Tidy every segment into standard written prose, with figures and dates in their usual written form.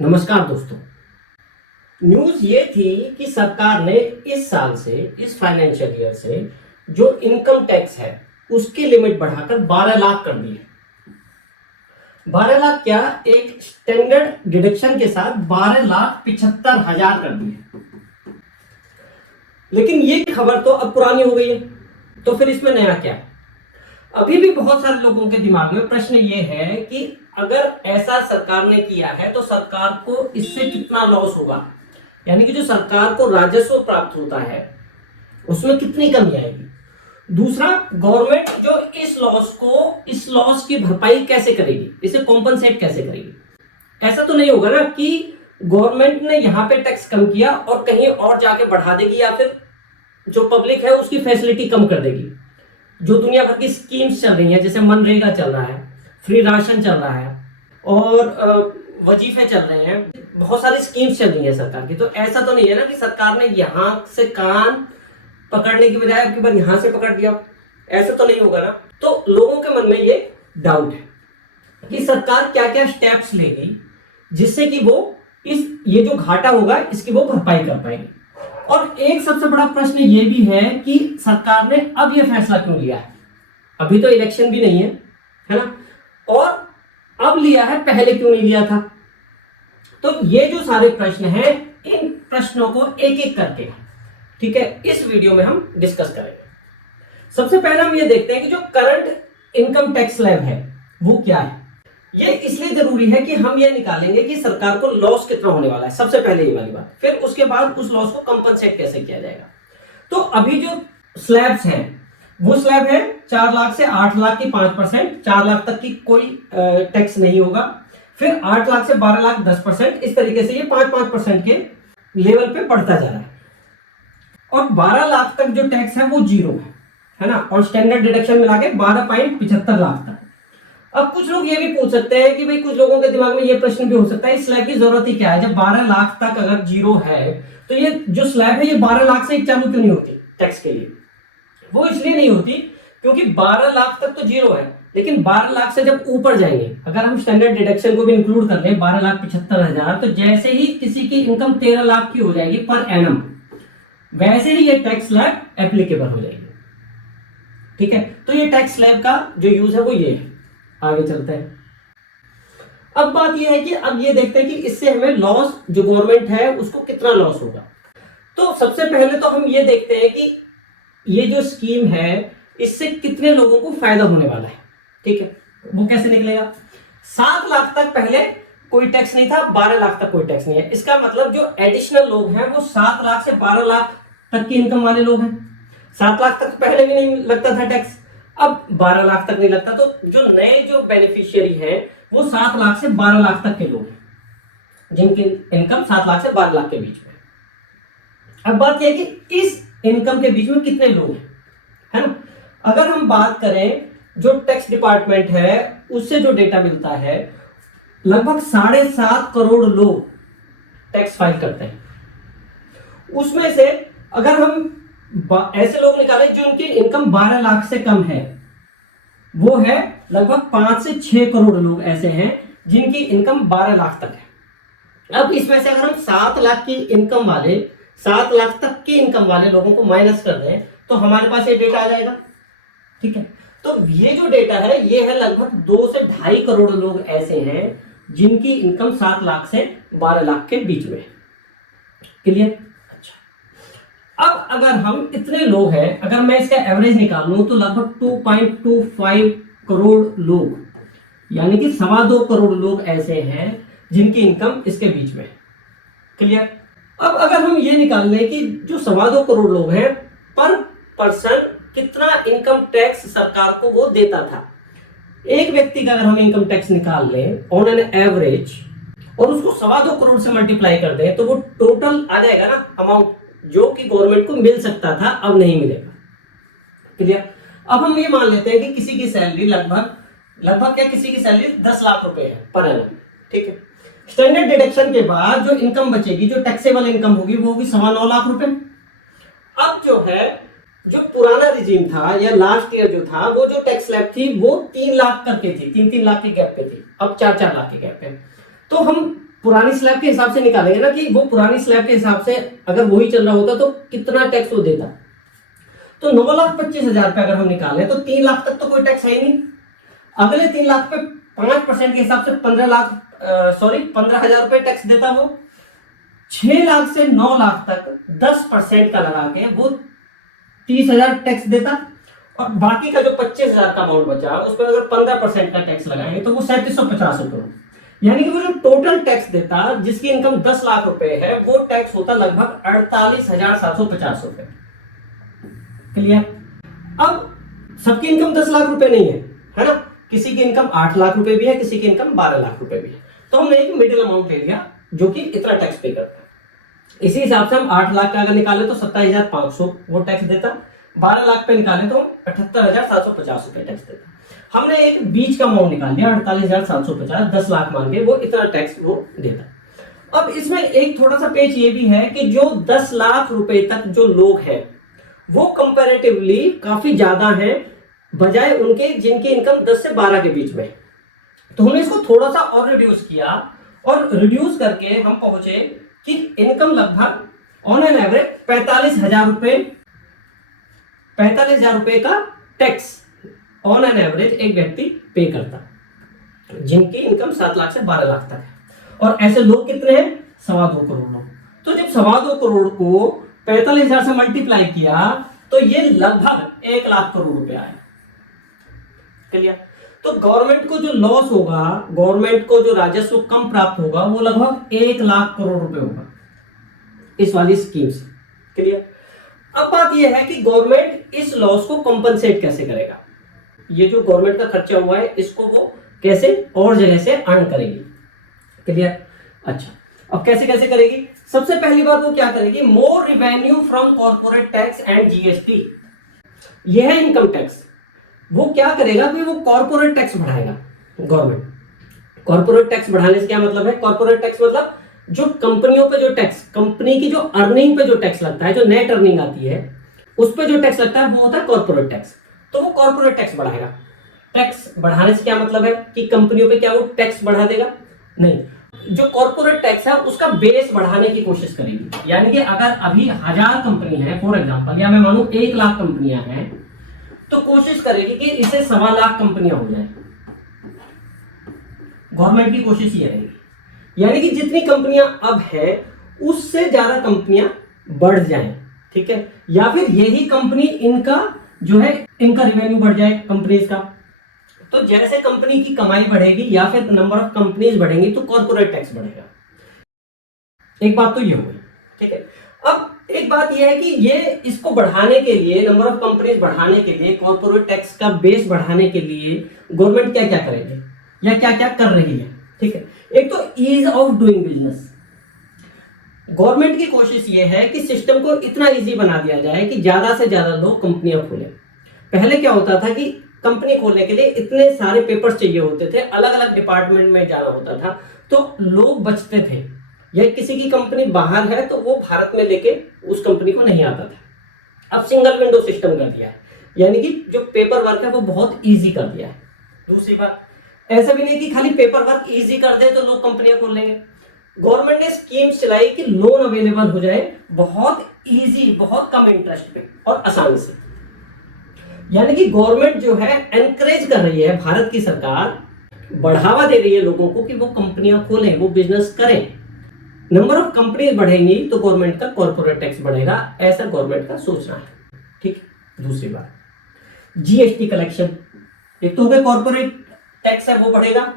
नमस्कार दोस्तों। न्यूज़ ये थी कि सरकार ने इस साल से, इस फाइनेंशियल ईयर से जो इनकम टैक्स है उसकी लिमिट बढ़ाकर 12 लाख कर दी है। 12 लाख क्या, एक स्टैंडर्ड डिडक्शन के साथ 12,75,000 कर दी है। लेकिन ये खबर तो अब पुरानी हो गई है, तो फिर इसमें नया क्या है? अभी भी बहुत सारे लोगों के दिमाग में प्रश्न ये है कि अगर ऐसा सरकार ने किया है तो सरकार को इससे कितना लॉस होगा, यानी कि जो सरकार को राजस्व प्राप्त होता है उसमें कितनी कमी आएगी। दूसरा, गवर्नमेंट जो इस लॉस की भरपाई कैसे करेगी, इसे कॉम्पनसेट कैसे करेगी। ऐसा तो नहीं होगा ना कि गवर्नमेंट ने यहाँ पे टैक्स कम किया और कहीं और जाके बढ़ा देगी, या फिर जो पब्लिक है उसकी फैसिलिटी कम कर देगी। जो दुनिया भर की स्कीम्स चल रही हैं, जैसे मनरेगा चल रहा है, फ्री राशन चल रहा है और वजीफे चल रहे हैं, बहुत सारी स्कीम्स चल रही हैं सरकार की। तो ऐसा तो नहीं है ना कि सरकार ने यहाँ से कान पकड़ने की बजाय आपकी बार यहाँ से पकड़ दिया, ऐसा तो नहीं होगा ना। तो लोगों के मन में ये डाउट है कि सरकार क्या क्या स्टेप्स लेगी जिससे कि वो ये जो घाटा होगा इसकी वो भरपाई कर पाएगी। और एक सबसे बड़ा प्रश्न ये भी है कि सरकार ने अब ये फैसला क्यों लिया है। अभी तो इलेक्शन भी नहीं है ना, और अब लिया है, पहले क्यों नहीं लिया था। तो ये जो सारे प्रश्न हैं, इन प्रश्नों को एक एक करके, ठीक है, इस वीडियो में हम डिस्कस करेंगे। सबसे पहले हम ये देखते हैं कि जो करंट इनकम टैक्स स्लैब है वो क्या है। ये इसलिए जरूरी है कि हम ये निकालेंगे कि सरकार को लॉस कितना होने वाला है, सबसे पहले ये वाली बात। फिर उसके बाद उस लॉस को कंपनसेट कैसे किया जाएगा। तो अभी जो स्लैब्स हैं वो स्लैब है 4 लाख से 8 लाख की 5%, 4 लाख तक की कोई टैक्स नहीं होगा। फिर 8 लाख से 12 लाख 10%, इस तरीके से ये 5-5% के लेवल पे बढ़ता जा रहा है। और 12 लाख तक जो टैक्स है वो जीरो है ना, और स्टैंडर्ड डिडक्शन मिला के 12.75 लाख तक। अब कुछ लोग ये भी पूछ सकते हैं कि भाई, कुछ लोगों के दिमाग में ये प्रश्न भी हो सकता है, इस स्लैब की जरूरत ही क्या है, जब 12 लाख तक अगर जीरो है तो ये जो स्लैब है ये 12 लाख से चालू क्यों नहीं होती टैक्स के लिए। वो इसलिए नहीं होती क्योंकि 12 लाख तक तो जीरो है, लेकिन 12 लाख से जब ऊपर जाएंगे, अगर हम स्टैंडर्ड डिडक्शन को भी इंक्लूड कर लें 12,75,000, तो जैसे ही किसी की इनकम 13 लाख की हो जाएगी पर एनम, वैसे ही ये टैक्स स्लैब एप्लीकेबल हो जाएगी। ठीक है, तो ये टैक्स स्लैब का जो यूज है वो ये है। आगे चलते हैं। अब बात यह है कि अब ये देखते हैं कि इससे हमें लॉस, जो गवर्नमेंट है उसको कितना लॉस होगा। तो सबसे पहले तो हम ये देखते हैं कि ये जो स्कीम है इससे कितने लोगों को फायदा होने वाला है। ठीक है, वो कैसे निकलेगा। 7 लाख तक पहले कोई टैक्स नहीं था, 12 लाख तक कोई टैक्स नहीं है। इसका मतलब जो एडिशनल लोग हैं वो 7 लाख से 12 लाख तक की इनकम वाले लोग हैं। 7 लाख तक पहले भी नहीं लगता था टैक्स, अब 12 लाख तक नहीं लगता। तो जो नए जो बेनिफिशियरी हैं वो 7 लाख से 12 लाख तक के लोग हैं, जिनकी इनकम 7 लाख से 12 लाख के बीच में। अब बात यह है कि इस इनकम के बीच में कितने लोग हैं, है ना। अगर हम बात करें, जो टैक्स डिपार्टमेंट है उससे जो डेटा मिलता है, लगभग 7.5 करोड़ लोग टैक्स फाइल करते हैं। उसमें से अगर हम ऐसे लोग निकाले जो उनकी इनकम 12 लाख से कम है, वो है लगभग 5 से 6 करोड़ लोग ऐसे हैं जिनकी इनकम 12 लाख तक है। अब इसमें से अगर हम 7 लाख की इनकम वाले, 7 लाख तक की इनकम वाले लोगों को माइनस कर दें तो हमारे पास ये डेटा आ जाएगा। ठीक है, तो ये जो डेटा है ये है लगभग 2 से 2.5 करोड़ लोग ऐसे हैं जिनकी इनकम 7 लाख से 12 लाख के बीच में। क्लियर। अब अगर हम इतने लोग हैं, अगर मैं इसका एवरेज निकाल लूं तो लगभग 2.25 करोड़ लोग, यानी कि 2.25 करोड़ लोग ऐसे हैं जिनकी इनकम इसके बीच में। क्लियर। अब अगर हम ये निकाल लें कि जो 2.25 करोड़ लोग हैं, पर पर्सन कितना इनकम टैक्स सरकार को वो देता था। एक व्यक्ति का अगर हम इनकम टैक्स निकाल लें ऑन एन एवरेज और उसको 2.25 करोड़ से मल्टीप्लाई कर दें तो वो टोटल आ जाएगा ना अमाउंट जो कि गवर्नमेंट को मिल सकता था, अब नहीं मिलेगा। क्लियर। अब हम ये मान लेते हैं कि किसी की सैलरी लगभग क्या, किसी की सैलरी 10 लाख रुपए है पर एनम। ठीक है, स्टैंडर्ड डिडक्शन के बाद जो इनकम बचेगी, जो टैक्सेबल इनकम होगी, वो होगी 9.25 लाख रुपए। अब जो है, जो पुराना रिजीम था या लास्ट ईयर जो था, वो जो टैक्स स्लैब थी वो 3 लाख करके थी, 3-3 लाख के गैप पे थी, अब 4-4 लाख के गैप पे। तो हम पुरानी स्लैब के हिसाब से निकालेंगे ना कि वो पुरानी स्लैब के हिसाब से अगर वही चल रहा होता तो कितना टैक्स वो देता। तो 9,25,000 रुपए अगर हम निकालें तो 3 लाख तक तो कोई टैक्स है ही नहीं। अगले 3 लाख पे 5% के हिसाब से 15,000 रुपए टैक्स देता वो। 6 लाख से 9 लाख तक 10% का लगा के वो 30,000 टैक्स देता, और बाकी का जो 25,000 का अमाउंट बचा उस पर अगर 15% का टैक्स लगाएंगे तो वो 3750 रुपए, यानी कि वो जो टोटल टैक्स देता जिसकी इनकम 10 लाख रुपए है वो टैक्स होता लगभग 48,750 रुपए। क्लियर? अब सबकी इनकम 10 लाख रुपए नहीं है ना, किसी की इनकम 8 लाख रुपए भी है, किसी की इनकम 12 लाख रुपए भी है। तो हमने एक मिडिल अमाउंट ले लिया जो कि इतना टैक्स पे करता है। इसी हिसाब से हम 8 लाख का अगर निकाले तो 27,500 वो टैक्स देता, 12 लाख पे निकाले तो 78,750 रुपए टैक्स देता। हमने एक बीच का अमाउंट निकाल लिया 48,750, 10 लाख मान के वो इतना टैक्स वो देता। अब इसमें एक थोड़ा सा पेच ये भी है कि जो 10 लाख रुपए तक जो लोग हैं वो कंपैरेटिवली काफी ज्यादा हैं बजाय उनके जिनकी इनकम 10 से 12 के बीच में। तो हमने इसको थोड़ा सा और रिड्यूस किया, और रिड्यूस करके हम पहुंचे कि इनकम लगभग ऑन एन एवरेज 45,000 रुपए का टैक्स ऑन एन एवरेज एक व्यक्ति पे करता, जिनकी इनकम 7 लाख से 12 लाख तक है। और ऐसे लोग कितने हैं? 2.25 करोड़ लोग। तो जब 2.25 करोड़ को 45,000 से मल्टीप्लाई किया तो ये लगभग 1 लाख करोड़ रुपए आए। क्लियर? तो गवर्नमेंट को जो लॉस होगा, गवर्नमेंट को जो राजस्व कम प्राप्त होगा वो लगभग 1 लाख करोड़ रुपए होगा इस वाली स्कीम से। क्लियर? अब बात यह है कि गवर्नमेंट इस लॉस को कंपनसेट कैसे करेगा। ये जो गवर्नमेंट का खर्चा हुआ है इसको वो कैसे और जगह से अर्न करेगी। क्लियर? अच्छा, अब कैसे कैसे करेगी? सबसे पहली बात वो क्या करेगी? More revenue from corporate tax and GST. यह है इनकम टैक्स। वो क्या करेगा कि वो कॉर्पोरेट टैक्स बढ़ाएगा। गवर्नमेंट कॉर्पोरेट टैक्स बढ़ाने से क्या मतलब है? कॉर्पोरेट टैक्स मतलब जो कंपनियों पे जो टैक्स, कंपनी की जो अर्निंग पे जो टैक्स लगता है, जो नेट अर्निंग आती है उस पे जो टैक्स लगता है वो होता है कॉर्पोरेट टैक्स। तो वो कॉर्पोरेट टैक्स बढ़ाएगा। टैक्स बढ़ाने से क्या मतलब है कि कंपनियों पे क्या वो टैक्स बढ़ा देगा? नहीं, जो कॉर्पोरेट टैक्स है उसका बेस बढ़ाने की कोशिश करेगी। यानी कि अगर अभी 1000 कंपनी है फॉर एग्जांपल, या मैं मानूं 1 लाख कंपनियां हैं, तो कोशिश करेगी कि इसे 1.25 लाख कंपनियां हो जाए। गवर्नमेंट की कोशिश ये रहेगी, यानी कि जितनी कंपनियां अब है उससे ज्यादा कंपनियां बढ़ जाएं। ठीक है? या फिर यही कंपनी इनका जो है इनका रिवेन्यू बढ़ जाए कंपनीज का। तो जैसे कंपनी की कमाई बढ़ेगी या फिर नंबर ऑफ कंपनीज बढ़ेंगी तो कॉर्पोरेट टैक्स बढ़ेगा। एक बात तो ये हो गई। ठीक है? अब एक बात यह है कि ये इसको बढ़ाने के लिए, नंबर ऑफ कंपनीज बढ़ाने के लिए, कॉर्पोरेट टैक्स का बेस बढ़ाने के लिए गवर्नमेंट क्या क्या करेगी या क्या क्या कर रही है। ठीक है? एक तो ease of doing business. Government की कोशिश ये है कि सिस्टम को इतना इजी बना दिया जाए कि ज्यादा से ज्यादा लोग कंपनियां खोलें। पहले क्या होता था कि कंपनी खोलने के लिए इतने सारे पेपर्स चाहिए होते थे, अलग अलग डिपार्टमेंट में जाना होता था, तो लोग बचते थे। या किसी की कंपनी बाहर है तो वो भारत में लेके उस कंपनी को नहीं आता था। अब सिंगल विंडो सिस्टम कर दिया है, यानी कि जो पेपर वर्क है वो बहुत ईजी कर दिया है। दूसरी बात, ऐसा भी नहीं कि खाली पेपर वर्क ईजी कर दे तो लोग कंपनियां खोल लेंगे। गवर्नमेंट ने स्कीम्स चलाई कि लोन अवेलेबल हो जाए बहुत इजी, बहुत कम इंटरेस्ट पे और आसानी से। यानी कि गवर्नमेंट जो है एनकरेज कर रही है, भारत की सरकार बढ़ावा दे रही है लोगों को कि वो कंपनियां खोलें, वो बिजनेस करें। नंबर ऑफ कंपनीज बढ़ेंगी तो गवर्नमेंट का कॉर्पोरेट टैक्स बढ़ेगा, ऐसा गवर्नमेंट का सोचना है। ठीक? दूसरी बात, जीएसटी कलेक्शन। एक तो हो गया कॉर्पोरेट टैक्स है वो बढ़ेगा,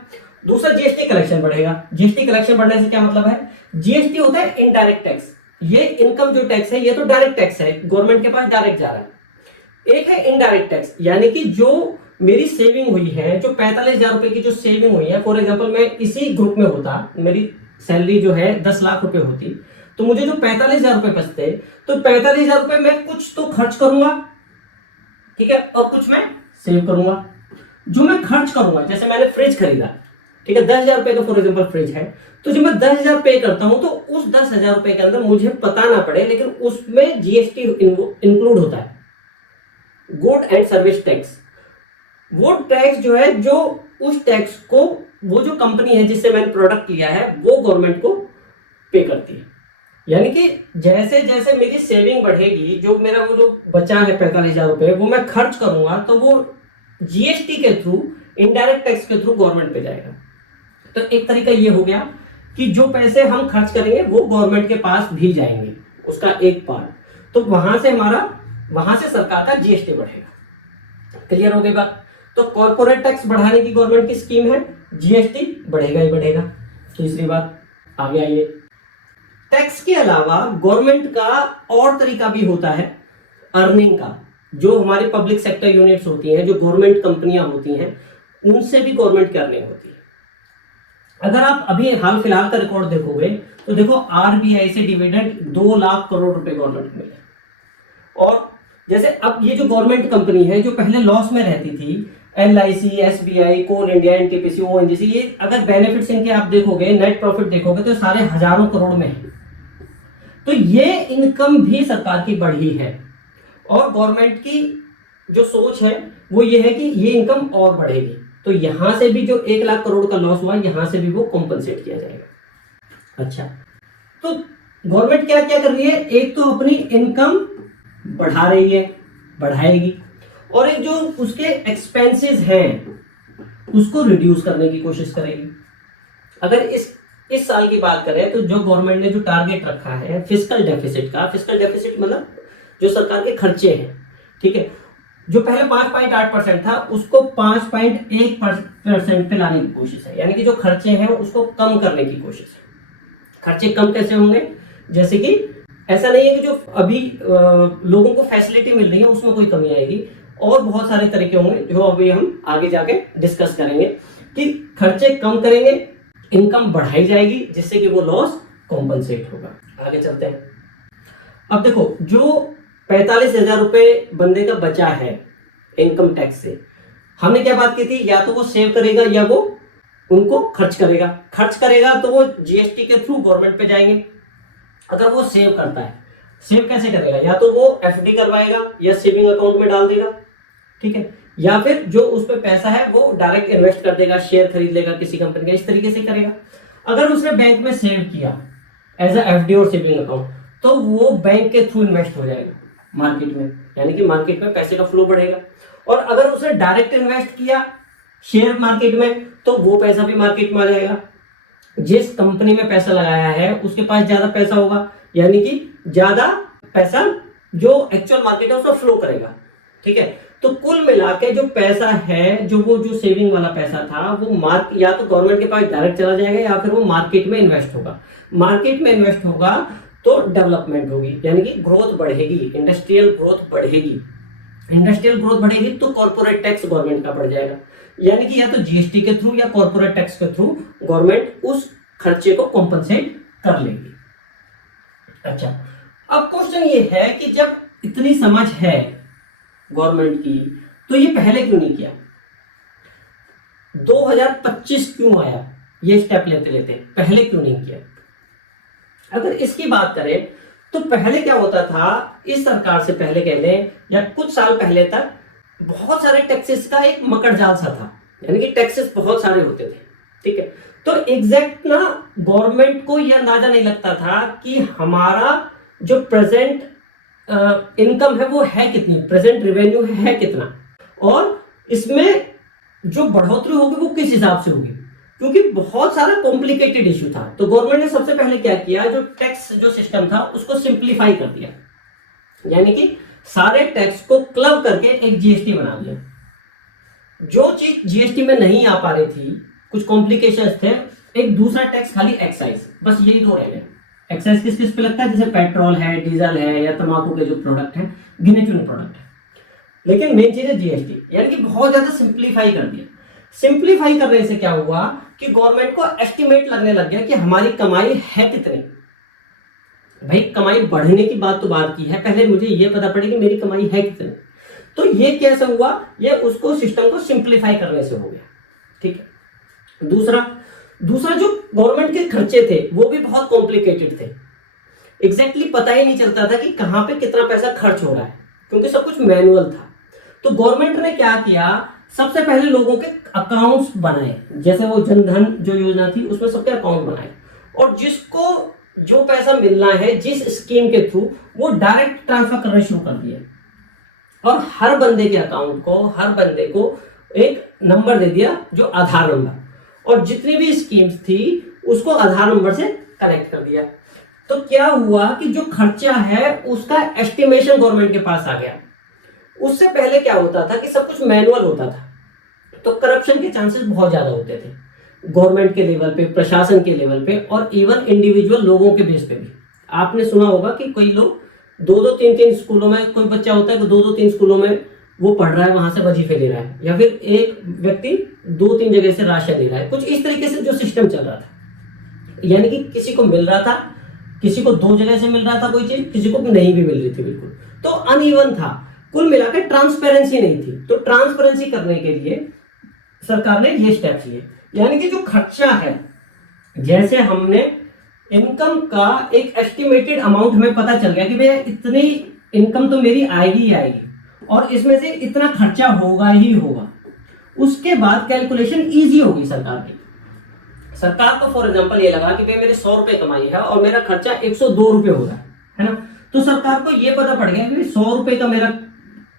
दूसरा जीएसटी कलेक्शन बढ़ेगा। जीएसटी कलेक्शन बढ़ने से क्या मतलब है? जीएसटी होता है इनडायरेक्ट टैक्स। ये इनकम जो टैक्स है ये तो डायरेक्ट टैक्स है, गवर्नमेंट के पास डायरेक्ट जा रहा है। एक है इनडायरेक्ट टैक्स, यानी कि जो मेरी सेविंग हुई है, जो 45,000 रुपए की जो सेविंग हुई है, फॉर एग्जांपल मैं इसी ग्रुप में होता, मेरी सैलरी जो है 10 लाख रुपए होती, तो मुझे जो 45,000 रुपए बचते, तो 45,000 रुपए मैं कुछ तो खर्च करूंगा, ठीक है, और कुछ मैं सेव करूंगा। जो मैं खर्च करूंगा, जैसे मैंने फ्रिज खरीदा, ठीक है, 10,000 रुपए का फॉर एग्जांपल फ्रिज है, तो जब मैं 10,000 पे करता हूं तो उस 10,000 रुपए के अंदर मुझे पता ना पड़े लेकिन उसमें जीएसटी इंक्लूड होता है, गुड एंड सर्विस टैक्स। वो टैक्स जो है, जो उस टैक्स को वो जो कंपनी है जिससे मैंने प्रोडक्ट लिया है वो गवर्नमेंट को पे करती है। यानी कि जैसे जैसे मेरी सेविंग बढ़ेगी, जो मेरा वो जो बचा है 45,000 रुपए, वो मैं खर्च करूंगा तो वो जीएसटी के थ्रू, इनडायरेक्ट टैक्स के थ्रू गवर्नमेंट पे जाएगा। तो एक तरीका ये हो गया कि जो पैसे हम खर्च करेंगे वो गवर्नमेंट के पास भी जाएंगे, उसका एक पार्ट, तो वहां से सरकार का जीएसटी बढ़ेगा। क्लियर हो गई बात? तो कॉर्पोरेट टैक्स बढ़ाने की गवर्नमेंट की स्कीम है, जीएसटी बढ़ेगा ही बढ़ेगा। तीसरी बात, आगे आइए। टैक्स के अलावा गवर्नमेंट का और तरीका भी होता है अर्निंग का। जो हमारी पब्लिक सेक्टर यूनिट्स होती हैं, जो गवर्नमेंट कंपनियां होती हैं, उनसे भी गवर्नमेंट की अर्निंग होती है। अगर आप अभी हाल फिलहाल का रिकॉर्ड देखोगे तो देखो आरबीआई से डिविडेंड 2 लाख करोड़ रुपए गवर्नमेंट मिले। और जैसे अब ये जो गवर्नमेंट कंपनी है जो पहले लॉस में रहती थी, LIC, SBI, कोल इंडिया, NTPC, ONGC, ये अगर बेनिफिट्स इनके आप देखोगे, नेट प्रॉफिट देखोगे तो सारे हजारों करोड़ में है। तो ये इनकम भी सरकार की बढ़ी है और गवर्नमेंट की जो सोच है वो ये है कि ये इनकम और बढ़ेगी। तो यहां से भी जो 1 लाख करोड़ का लॉस हुआ, यहां से भी वो कॉम्पनसेट किया जाएगा। अच्छा, तो गवर्नमेंट क्या क्या कर रही है? एक तो अपनी इनकम बढ़ा रही है, बढ़ाएगी, और एक जो उसके एक्सपेंसेस हैं उसको रिड्यूस करने की कोशिश करेगी। अगर इस साल की बात करें तो जो गवर्नमेंट ने जो टारगेट रखा है फिस्कल डेफिसिट का, फिस्कल डेफिसिट मतलब जो सरकार के खर्चे हैं, ठीक है, जो पहले 5.8% था उसको 5.1% पे लाने की कोशिश है। यानी कि जो खर्चे हैं उसको कम करने की कोशिश है। खर्चे कम कैसे होंगे? जैसे कि ऐसा नहीं है कि जो अभी लोगों को फैसिलिटी मिल रही है उसमें कोई कमी आएगी, और बहुत सारे तरीके होंगे जो अभी हम आगे जाके डिस्कस करेंगे कि खर्चे कम करेंगे, इनकम बढ़ाई जाएगी जिससे कि वो लॉस कॉम्पनसेट होगा। आगे चलते हैं। अब देखो, जो 45,000 रुपए बंदे का बचा है इनकम टैक्स से, हमने क्या बात की थी? या तो वो सेव करेगा या वो उनको खर्च करेगा। खर्च करेगा तो वो जीएसटी के थ्रू गवर्नमेंट पे जाएंगे। अगर वो सेव करता है, सेव कैसे करेगा? या तो वो एफडी करवाएगा या सेविंग अकाउंट में डाल देगा, ठीक है, या फिर जो उस पे पैसा है वो डायरेक्ट इन्वेस्ट कर देगा, शेयर खरीद लेगा किसी कंपनी का, इस तरीके से करेगा। अगर उसने बैंक में सेव किया एज अ एफडी और सेविंग अकाउंट, तो वो बैंक के थ्रू इन्वेस्ट हो जाएगा मार्केट में, यानी कि मार्केट में पैसे का फ्लो बढ़ेगा। और अगर उसने डायरेक्ट इन्वेस्ट किया शेयर मार्केट में, तो वो पैसा भी मार्केट में आ जाएगा। जिस कंपनी में पैसा लगाया है उसके पास ज्यादा पैसा होगा, यानी कि ज्यादा पैसा जो एक्चुअल मार्केट है उसमें फ्लो करेगा, ठीक है। तो कुल मिला के जो पैसा है, जो सेविंग वाला पैसा था, वो या तो गवर्नमेंट के पास डायरेक्ट चला जाएगा या फिर वो मार्केट में इन्वेस्ट होगा। मार्केट में इन्वेस्ट होगा तो डेवलपमेंट होगी, यानी कि ग्रोथ बढ़ेगी, इंडस्ट्रियल ग्रोथ बढ़ेगी। इंडस्ट्रियल ग्रोथ बढ़ेगी तो कॉर्पोरेट टैक्स गवर्नमेंट का बढ़ जाएगा, यानी कि या तो जीएसटी के थ्रू या कॉर्पोरेट टैक्स के थ्रू गवर्नमेंट उस खर्चे को कॉम्पनसेट कर लेगी। अच्छा, अब क्वेश्चन ये है कि जब इतनी समझ है गवर्नमेंट की, तो ये पहले क्यों नहीं किया? 2025 क्यों आया? ये स्टेप लेते लेते पहले क्यों नहीं किया? अगर इसकी बात करें तो पहले क्या होता था, इस सरकार से पहले कह लें या कुछ साल पहले तक बहुत सारे टैक्सेस का एक मकड़ जाल सा था, यानी कि टैक्सेस बहुत सारे होते थे, ठीक है। तो एग्जैक्ट ना गवर्नमेंट को यह अंदाजा नहीं लगता था कि हमारा जो प्रेजेंट इनकम है वो है कितनी, प्रेजेंट रेवेन्यू है कितना, और इसमें जो बढ़ोतरी होगी वो किस हिसाब से होगी, क्योंकि बहुत सारा कॉम्प्लिकेटेड इश्यू था। तो गवर्नमेंट ने सबसे पहले क्या किया, जो टैक्स जो सिस्टम था उसको सिंप्लीफाई कर दिया, यानी कि सारे टैक्स को क्लब करके एक जीएसटी बना दिया। जो चीज जीएसटी में नहीं आ पा रही थी, कुछ कॉम्प्लिकेशंस थे, एक दूसरा टैक्स खाली एक्साइज, बस यही दो रह गए। एक्साइज किस किस पे लगता है? जैसे पेट्रोल है, डीजल है, या तंबाकू के जो प्रोडक्ट हैं, गिने चुने प्रोडक्ट है। लेकिन मेन चीज है जीएसटी, यानी कि बहुत ज्यादा सिंप्लीफाई कर दिया। सिंप्लीफाई करने से क्या हुआ कि गवर्नमेंट को एस्टिमेट लगने लग गया कि हमारी कमाई है कितनी। भाई कमाई बढ़ने की बात तो बात की है, पहले मुझे ये पता पड़े कि मेरी कमाई है कितनी। तो ये कैसे हुआ? ये उसको सिस्टम को सिंप्लीफाई करने से हो गया, ठीक है। दूसरा जो गवर्नमेंट के खर्चे थे वो भी बहुत कॉम्प्लिकेटेड थे। एग्जैक्टली पता ही नहीं चलता था कि कहां पे कितना पैसा खर्च हो रहा है, क्योंकि सब कुछ मैनुअल था। तो गवर्नमेंट ने क्या किया, सबसे पहले लोगों के अकाउंट्स बनाए, जैसे वो जनधन जो योजना थी उसमें सबके अकाउंट बनाए, और जिसको जो पैसा मिलना है जिस स्कीम के थ्रू, वो डायरेक्ट ट्रांसफर करना शुरू कर दिया, और हर बंदे के अकाउंट को, हर बंदे को एक नंबर दे दिया जो आधार नंबर, और जितनी भी स्कीम्स थी उसको आधार नंबर से कनेक्ट कर दिया। तो क्या हुआ कि जो खर्चा है उसका एस्टिमेशन गवर्नमेंट के पास आ गया। उससे पहले क्या होता था कि सब कुछ मैनुअल होता था, तो करप्शन के चांसेस बहुत ज्यादा होते थे गवर्नमेंट के लेवल पे, प्रशासन के लेवल पे, और इवन इंडिविजुअल लोगों के बेस पे भी। आपने सुना होगा कि कोई लोग 2-2, 3-3 स्कूलों में, कोई बच्चा होता है कि 2-2, 3 स्कूलों में वो पढ़ रहा है, वहां से वजीफे ले रहा है, या फिर एक व्यक्ति 2-3 जगह से राशन ले रहा है, कुछ इस तरीके से जो सिस्टम चल रहा था। यानी कि किसी को मिल रहा था, किसी को 2 जगह से मिल रहा था कोई चीज, किसी को नहीं भी मिल रही थी बिल्कुल, तो अनइवन था, कुल मिलाकर ट्रांसपेरेंसी नहीं थी। तो ट्रांसपेरेंसी करने के लिए सरकार ने ये स्टेप लिए, यानी कि जो खर्चा है, जैसे हमने इनकम का एक एस्टिमेटेड अमाउंट हमें पता चल गया कि भैया इतनी इनकम तो मेरी आएगी ही आएगी, और इसमें से इतना खर्चा होगा ही होगा। उसके बाद कैलकुलेशन इजी होगी सरकार की। सरकार को फॉर एग्जांपल ये लगा कि भाई मेरे 100 रुपए कमाई है और मेरा खर्चा 102 रुपए हो रहा है ना, तो सरकार को ये पता पड़ गया कि 100 रुपए का मेरा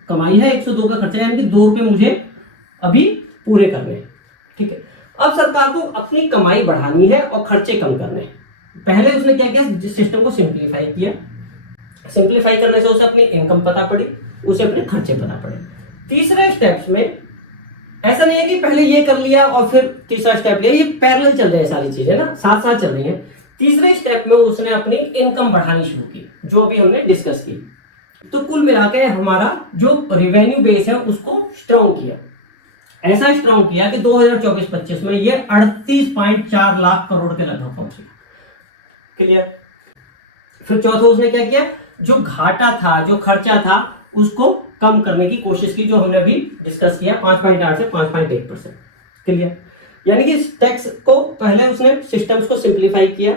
कमाई है, 102 का खर्चा है, यानी कि 2 रुपए मुझे अभी पूरे करने हैं। ठीक है, अब सरकार को अपनी कमाई बढ़ानी है और खर्चे कम करने हैं। पहले उसने क्या किया, सिस्टम को सिंप्लीफाई किया। सिंप्लीफाई करने से उसे अपनी इनकम पता पड़ी, उसे अपने खर्चे पता पड़े। तीसरे स्टेप्स में ऐसा नहीं है कि पहले ये कर लिया और फिर तीसरा स्टेप लिया, ये पैरेलल चल रही है, सारी चीजें ना साथ साथ चल रही हैं। तीसरे स्टेप में उसने अपनी इनकम बढ़ानी शुरू की, जो अभी हमने डिस्कस की। तो कुल मिलाकर हमारा जो रेवेन्यू बेस है उसको स्ट्रॉन्ग किया, ऐसा स्ट्रॉन्ग किया कि 2024-25 में ये 38.4 लाख करोड़ के लगभग पहुंच गया। क्लियर। फिर चौथा उसने क्या किया, जो घाटा था, जो खर्चा था, उसको कम करने की कोशिश की, जो हमने अभी डिस्कस किया, 5.8 से 5.1%। क्लियर। यानी कि टैक्स को पहले उसने सिस्टम्स को सिंप्लीफाई किया,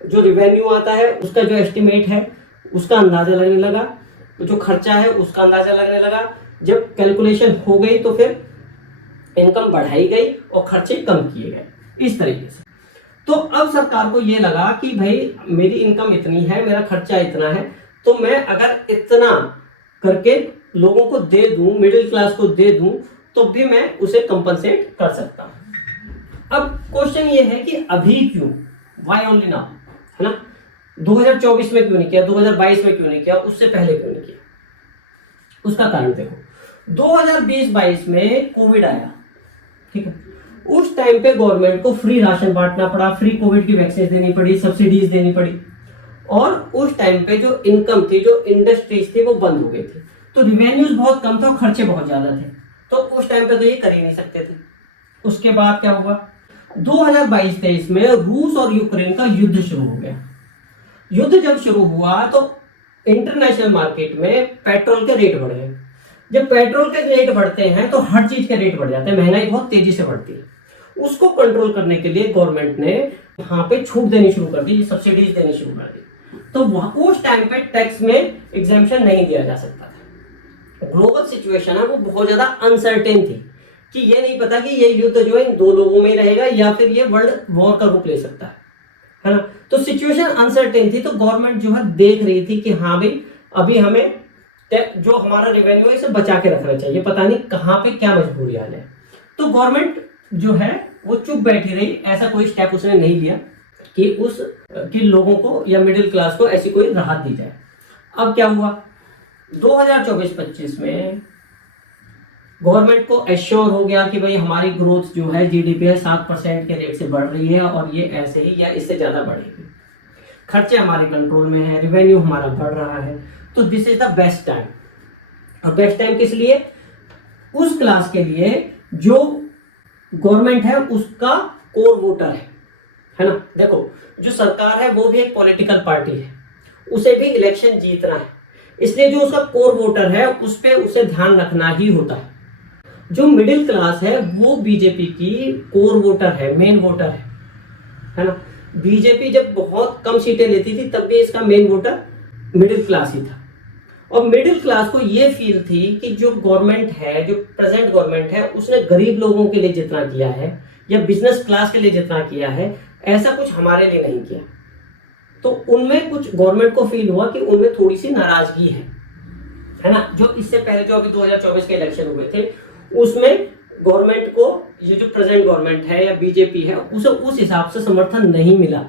जो रिवेन्यू आता है उसका जो एस्टिमेट है उसका अंदाजा लगने लगा, जो खर्चा है उसका अंदाजा लगने लगा। जब कैलकुलेशन हो गई तो फिर इनकम बढ़ाई गई और खर्चे कम किए गए, इस तरीके से। तो अब सरकार को ये लगा कि भाई मेरी इनकम इतनी है, मेरा खर्चा इतना है, तो मैं अगर इतना करके लोगों को दे दूं, मिडिल क्लास को दे दूं, तो भी मैं उसे कंपनसेट कर सकता हूं। अब क्वेश्चन ये है कि अभी क्यों, व्हाई ओनली नाउ, है ना, 2024 में क्यों नहीं किया, 2022 में क्यों नहीं किया, उससे पहले क्यों नहीं किया? उसका कारण देखो, 2020-22 में कोविड आया, ठीक है, उस टाइम पे गवर्नमेंट को फ्री राशन बांटना पड़ा, फ्री कोविड की वैक्सीन देनी पड़ी, सब्सिडीज देनी पड़ी, और उस टाइम पे जो इनकम थी, जो इंडस्ट्रीज थी, वो बंद हो गई थी, तो रिवेन्यूज बहुत कम थे और खर्चे बहुत ज्यादा थे, तो उस टाइम पे तो ये कर ही नहीं सकते थे। उसके बाद क्या हुआ, 2022-23 में रूस और यूक्रेन का युद्ध शुरू हो गया। युद्ध जब शुरू हुआ तो इंटरनेशनल मार्केट में पेट्रोल के रेट बढ़ गए। जब पेट्रोल के रेट बढ़ते हैं तो हर चीज के रेट बढ़ जाते हैं, महंगाई बहुत तेजी से बढ़ती है। उसको कंट्रोल करने के लिए गवर्नमेंट ने वहां पे छूट देनी शुरू कर दी, सब्सिडीज देनी शुरू कर दी। तो वहां उस टाइम पे टैक्स में एग्जेम्पशन नहीं दिया जा सकता था। ग्लोबल सिचुएशन है वो बहुत ज्यादा अनसर्टेन थी कि ये नहीं पता कि ये युद्ध जो है इन 2 लोगों में ही रहेगा या फिर ये वर्ल्ड वॉर का रूप ले सकता है ना। तो सिचुएशन अनसर्टेन थी, तो गवर्नमेंट जो है देख रही थी कि हाँ भाई अभी हमें जो हमारा रेवेन्यू है इसे बचा के रखना चाहिए, पता नहीं कहाँ पे क्या मजबूरी आ जाए। तो गवर्नमेंट जो है वो चुप बैठी रही, ऐसा कोई स्टेप उसने नहीं लिया कि लोगों को या मिडिल क्लास को ऐसी कोई राहत दी जाए। अब क्या हुआ, 2024-25 में गवर्नमेंट को एश्योर हो गया कि भाई हमारी ग्रोथ जो है जीडीपी है 7% के रेट से बढ़ रही है और ये ऐसे ही या इससे ज्यादा बढ़ेगी, खर्चे हमारे कंट्रोल में है, रिवेन्यू हमारा बढ़ रहा है, तो this is the best time. और बेस्ट टाइम किस लिए, उस क्लास के लिए जो गवर्नमेंट है उसका कोर वोटर है ना। देखो जो सरकार है वो भी एक पॉलिटिकल पार्टी है, उसे भी इलेक्शन जीतना है, इसलिए जो उसका कोर वोटर है उस पे उसे ध्यान रखना ही होता है। जो मिडिल क्लास है वो बीजेपी की कोर वोटर है, मेन वोटर है ना। बीजेपी जब बहुत कम सीटें लेती थी तब भी इसका मेन वोटर मिडिल क्लास ही था, और मिडिल क्लास को ये फील थी कि जो गवर्नमेंट है, जो प्रेजेंट गवर्नमेंट है, उसने गरीब लोगों के लिए जितना किया है या बिजनेस क्लास के लिए जितना किया है, ऐसा कुछ हमारे लिए नहीं किया। तो उनमें कुछ गवर्नमेंट को फील हुआ कि उनमें थोड़ी सी नाराजगी है ना। जो इससे पहले जो अभी 2024 के इलेक्शन हुए थे, उसमें गवर्नमेंट को, ये जो प्रेजेंट गवर्नमेंट है या बीजेपी है, उसे उस हिसाब से समर्थन नहीं मिला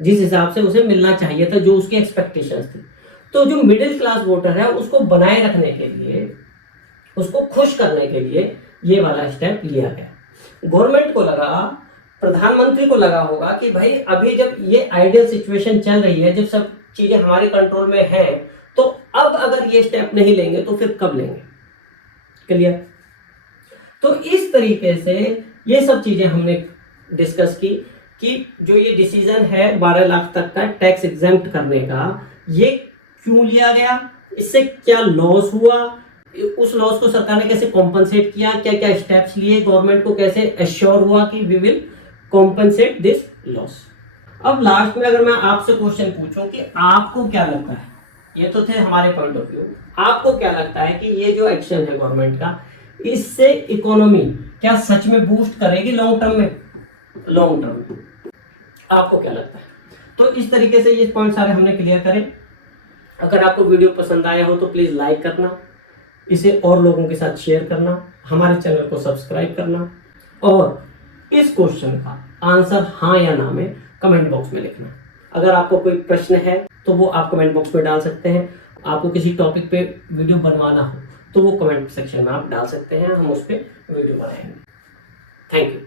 जिस हिसाब से उसे मिलना चाहिए था, जो उसकी एक्सपेक्टेशंस थी। तो जो मिडिल क्लास वोटर है, उसको बनाए रखने के लिए, उसको खुश करने के लिए ये वाला स्टेप लिया गया। गवर्नमेंट को लगा, प्रधानमंत्री को लगा होगा कि भाई अभी जब ये आइडियल सिचुएशन चल रही है, जब सब चीजें हमारे कंट्रोल में है, तो अब अगर ये स्टेप नहीं लेंगे तो फिर कब लेंगे। क्लियर? तो इस तरीके से ये सब चीजें हमने डिस्कस की कि जो ये डिसीजन है 12 लाख तक का टैक्स एग्जेम्प्ट करने का, ये क्यों लिया गया, इससे क्या लॉस हुआ, उस लॉस को सरकार ने कैसे कॉम्पनसेट किया, क्या क्या स्टेप्स लिए, गवर्नमेंट को कैसे एश्योर हुआ कि we will compensate this loss. अब लास्ट में अगर मैं आपसे क्वेश्चन पूछूं कि आपको क्या लगता है, ये तो थे हमारे पॉइंट ऑफ व्यू, आपको क्या लगता है कि ये जो एक्शन है गवर्नमेंट का, इससे इकोनॉमी क्या सच में बूस्ट करेगी लॉन्ग टर्म में? लॉन्ग टर्म में आपको क्या लगता है? तो इस तरीके से ये पॉइंट सारे हमने क्लियर करे। अगर आपको वीडियो पसंद आया हो तो प्लीज लाइक करना, इसे और लोगों के साथ शेयर करना, हमारे चैनल को सब्सक्राइब करना, और इस क्वेश्चन का आंसर हाँ या ना में कमेंट बॉक्स में लिखना। अगर आपको कोई प्रश्न है तो वो आप कमेंट बॉक्स में डाल सकते हैं। आपको किसी टॉपिक पे वीडियो बनवाना हो तो वो कमेंट सेक्शन में आप डाल सकते हैं, हम उस पर वीडियो बनाएंगे। Thank you.